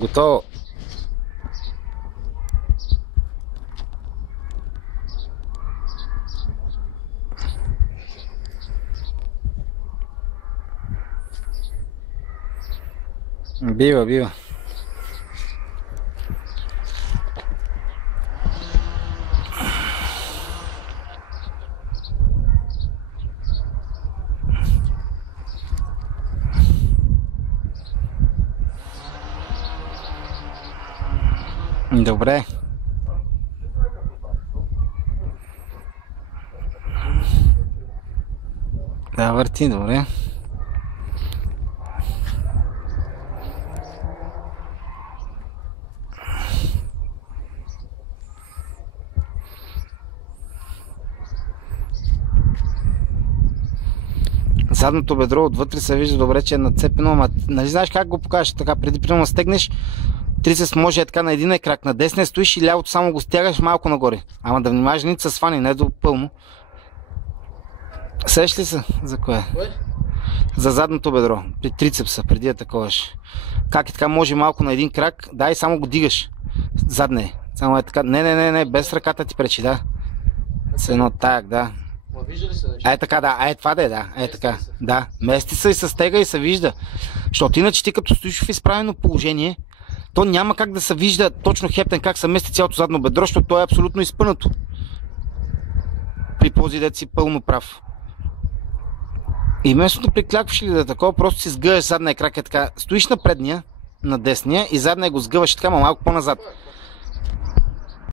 Готово. Бива. Добре. Да, върти, добре. Задното бедро отвътре се вижда добре, че е нацепено, ама нали знаеш как го покажеш така, преди примерно стегнеш, трицепс може е така на един крак, на десния стоиш и лявото само го стягаш малко нагоре. Ама да внимаваш, нито се свани, не до пълно. Сеш ли се? За кое? За задното бедро, при трицепса, преди да таковаш. Как е така, може малко на един крак, да, и само го дигаш. Задне. Само е така. Не, без ръката ти пречи, да. С едно так, да. Ма вижда ли се нещо? Е така, да. Е това да е, да. Е така. Да. Мести се и се стега и се вижда. Защото иначе ти като стоиш в изправено положение, то няма как да се вижда точно хептен как се мести цялото задно бедро, защото то е абсолютно изпънато. При пози дет си пълно прав. И вместо да приклякваш ли да е такова, просто си сгъваш задния крак е така. Стоиш на предния, на десния и задния го сгъваш така, малко по-назад.